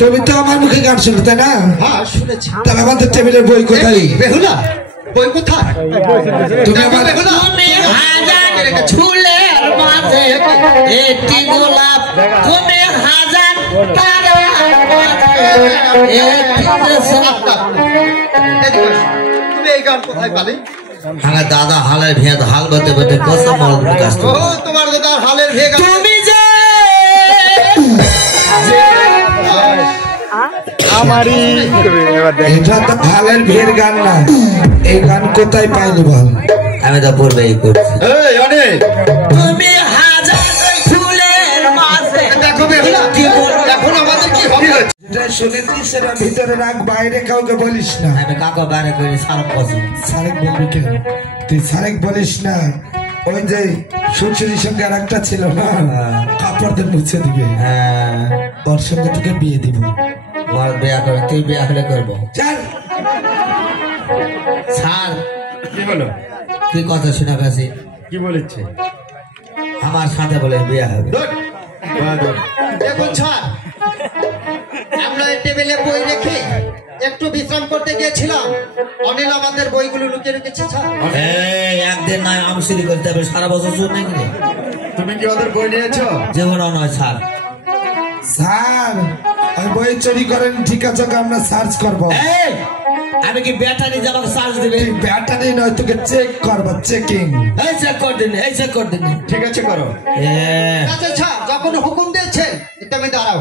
তুমি তো আমার মুখে গান শুনলে তাই না? হ্যাঁ শুনেছি। তাহলে আমাদের টেবিলের বই কোথায়? বেহুলা বই কোথায়? তুমি আমার তুমি হাজার ফুলের মাঝে একটি গোলাপ, তুমি হাজার তারার মাঝে একটি তুমি এই গান কোথায় পালে? আমার দাদা হালের ভেদ হাল বলতে বলতে কত মল বিকাশ। ও তোমার দাদা হালের ভেগ। তুমি যে আমারই এটা তো হালের ভের গান না, এই গান কোথায় পাইলি বল? আমি তো পূর্বেই করছি। এই অনেক তুমি হাজার ফুলের মাঝে দেখো বেহুলা, এখন আমাদের কি হবে? যেটা শুনেছি সেটা ভিতরে রাখ, বাইরে কাউকে বলিস না। আমি কাকা বাইরে করে সারা পছন্দ। সারেক বলবি কেন? তুই সারেক বলিস না। ওই যে সুচুরির সঙ্গে আর একটা ছিল না, কাপড় দিয়ে মুছে দিবে, হ্যাঁ ওর সঙ্গে তোকে বিয়ে দিব। বল বিয়া করে, তুই বিয়া হলে করবো। চল স্যার কি হলো? কি কথা শোনা গেছি? কি বলেছে? আমার সাথে বলে বিয়া হবে। দেখুন স্যার, আমরা এই টেবিলে বই রেখে একটু বিশ্রাম করতে গিয়েছিলাম, অনিল আমাদের বইগুলো লুকিয়ে রেখেছে স্যার। এই একদিন নয় আমসিলি করতে হবে, সারা বছর শুন নাকি রে? তুমি কি ওদের বই নিয়েছো? জীবনও নয় স্যার। স্যার ওই বই চুরি করেন, ঠিক আছে, ওকে আমরা সার্চ করবো। এই আমি কি ব্যাটারি যাবার চার্জ দিবে? ব্যাটারি নয়, তোকে চেক করবো, চেকিং। এই চেক কর দিন, এই চেক কর দিন। ঠিক আছে করো। এ আচ্ছা স্যার, যখন হুকুম দিয়েছেন এটা আমি দাঁড়াও।